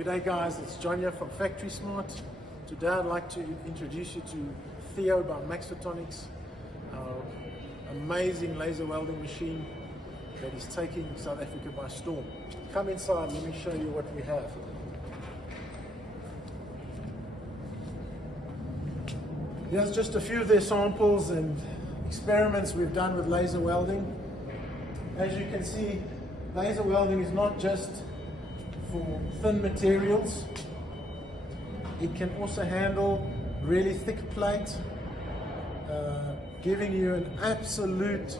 G'day guys, it's John here from Factory Smart. Today I'd like to introduce you to Theo by MAXPHOTONICS, our amazing laser welding machine that is taking South Africa by storm. Come inside, let me show you what we have. Here's just a few of their samples and experiments we've done with laser welding. As you can see, laser welding is not just for thin materials. It can also handle really thick plate, giving you an absolute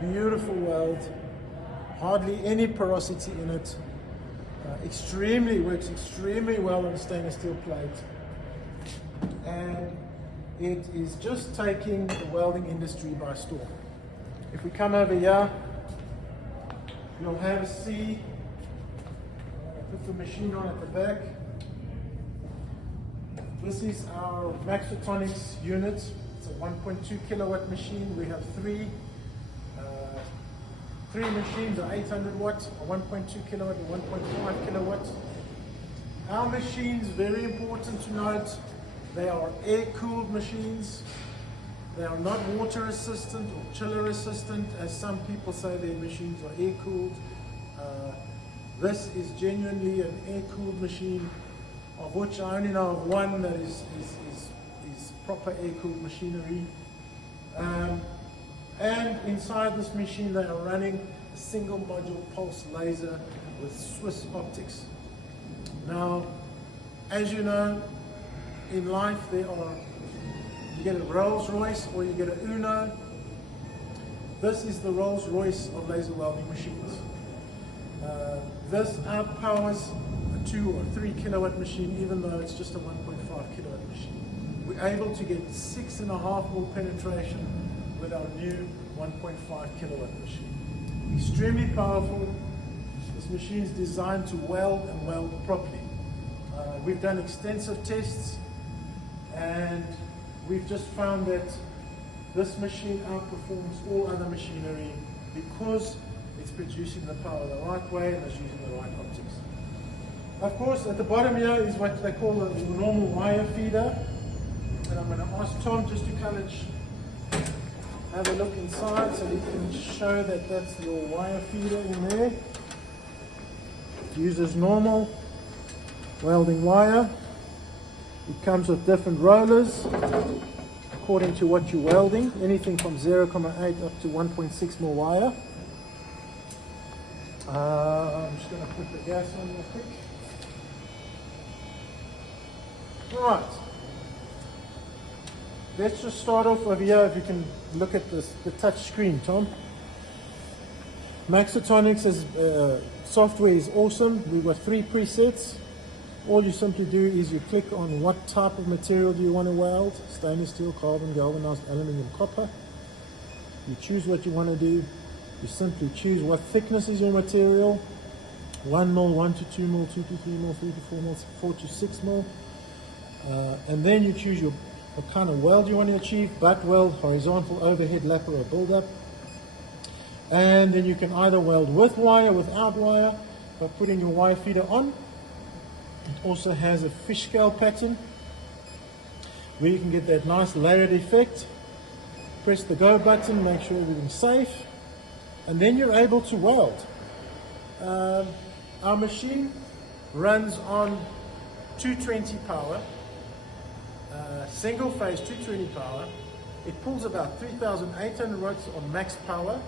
beautiful weld, hardly any porosity in it, works extremely well on stainless steel plate, and it is just taking the welding industry by storm. If we come over here, you'll have a see. Put the machine on at the back. This is our MAXPHOTONICS unit. It's a 1.2 kilowatt machine. We have three machines, a 800 watt, a 1.2 kilowatt, a 1.5 kilowatt. Our machines, very important to note, they are air-cooled machines. They are not water assistant or chiller assistant, as some people say their machines are air-cooled. This is genuinely an air-cooled machine, of which I only know of one that is proper air-cooled machinery. And inside this machine they are running a single module pulse laser with Swiss optics. Now, as you know, in life you get a Rolls Royce or you get a Uno. This is the Rolls Royce of laser welding machines. This outpowers a 2 or 3 kilowatt machine, even though it's just a 1.5 kilowatt machine. We're able to get 6.5 mil penetration with our new 1.5 kilowatt machine. Extremely powerful. This machine is designed to weld and weld properly. We've done extensive tests, and we've just found that this machine outperforms all other machinery because it's producing the power the right way and is using the right optics. Of course, at the bottom here is what they call a normal wire feeder. And I'm going to ask Tom just to come and have a look inside so he can show that that's your wire feeder in there. It uses normal welding wire. It comes with different rollers according to what you're welding, anything from 0.8 up to 1.6 mil wire. I'm just going to put the gas on real quick. Right. Let's just start off over here. If you can look at the touch screen, Tom. MAXPHOTONICS software is awesome. We've got 3 presets. All you simply do is you click on what type of material do you want to weld: stainless steel, carbon, galvanized, aluminum, copper. You choose what you want to do. You simply choose what thickness is your material: 1 mil, 1 to 2 mil, 2 to 3 mil, 3 to 4 mil, 4 to 6 mil. And then you choose what kind of weld you want to achieve: butt weld, horizontal, overhead, lapper, or build-up. And then you can either weld with wire, without wire, by putting your wire feeder on. It also has a fish scale pattern where you can get that nice layered effect. Press the go button, make sure everything's safe, and then you're able to weld. Our machine runs on 220 power, single phase 220 power. It pulls about 3,800 watts on max power.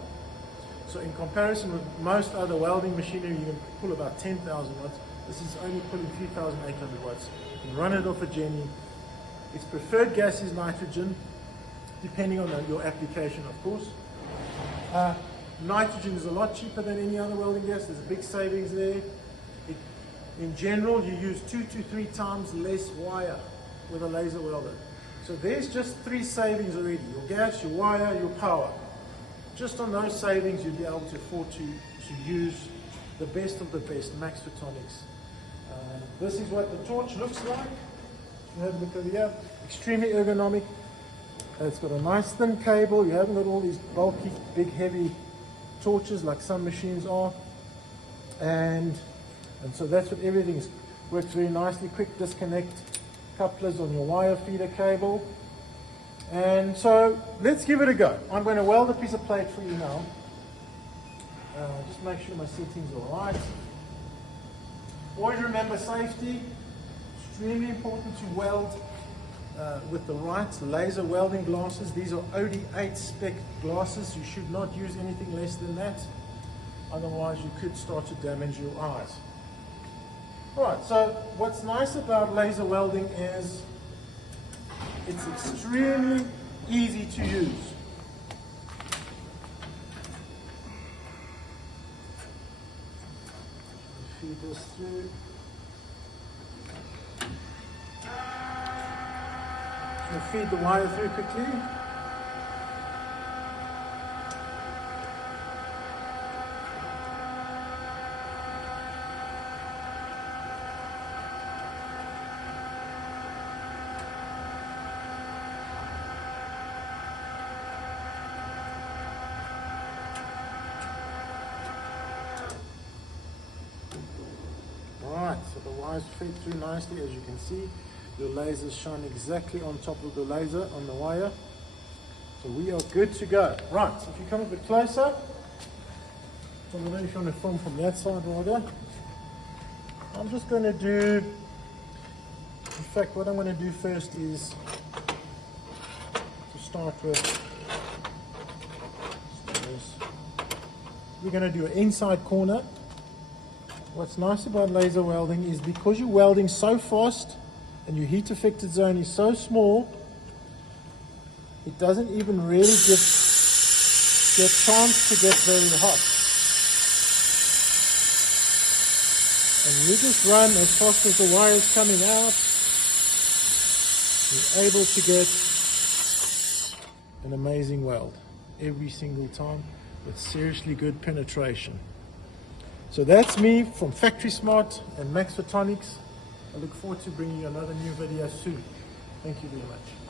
So in comparison with most other welding machinery, you can pull about 10,000 watts. This is only pulling 3,800 watts. You can run it off a Jenny. Its preferred gas is nitrogen, depending on your application, of course. Nitrogen is a lot cheaper than any other welding gas. There's a big savings there. In general, you use 2 to 3 times less wire with a laser welder. So there's just 3 savings already: your gas, your wire, your power. Just on those savings, you'll be able to afford to use the best of the best, MAXPHOTONICS. This is what the torch looks like. You have a look over here. Extremely ergonomic. It's got a nice thin cable. You haven't got all these bulky, big, heavy torches like some machines are. And And so that's what everything's works very nicely. Quick disconnect couplers on your wire feeder cable. And so let's give it a go. I'm going to weld a piece of plate for you now. Just make sure my settings are all right. Always remember safety. Extremely important to weld with the right laser welding glasses. These are OD8 spec glasses. You should not use anything less than that. Otherwise you could start to damage your eyes. Alright, so what's nice about laser welding is it's extremely easy to use. Feed this through. We'll feed the wire through quickly. Alright, so the wires feed through nicely, as you can see. Your lasers shine exactly on top of the laser on the wire. So we are good to go. Right, so if you come a bit closer, so I don't know if you want to film from that side rather. I'm just going to do, in fact what I'm going to do first is to start with this. We're going to do an inside corner. What's nice about laser welding is because you're welding so fast and your heat affected zone is so small, it doesn't even really get a chance to get very hot. And you just run as fast as the wire is coming out, you're able to get an amazing weld every single time with seriously good penetration. So that's me from Factory Smart and MAXPHOTONICS. I look forward to bringing you another new video soon. Thank you very much.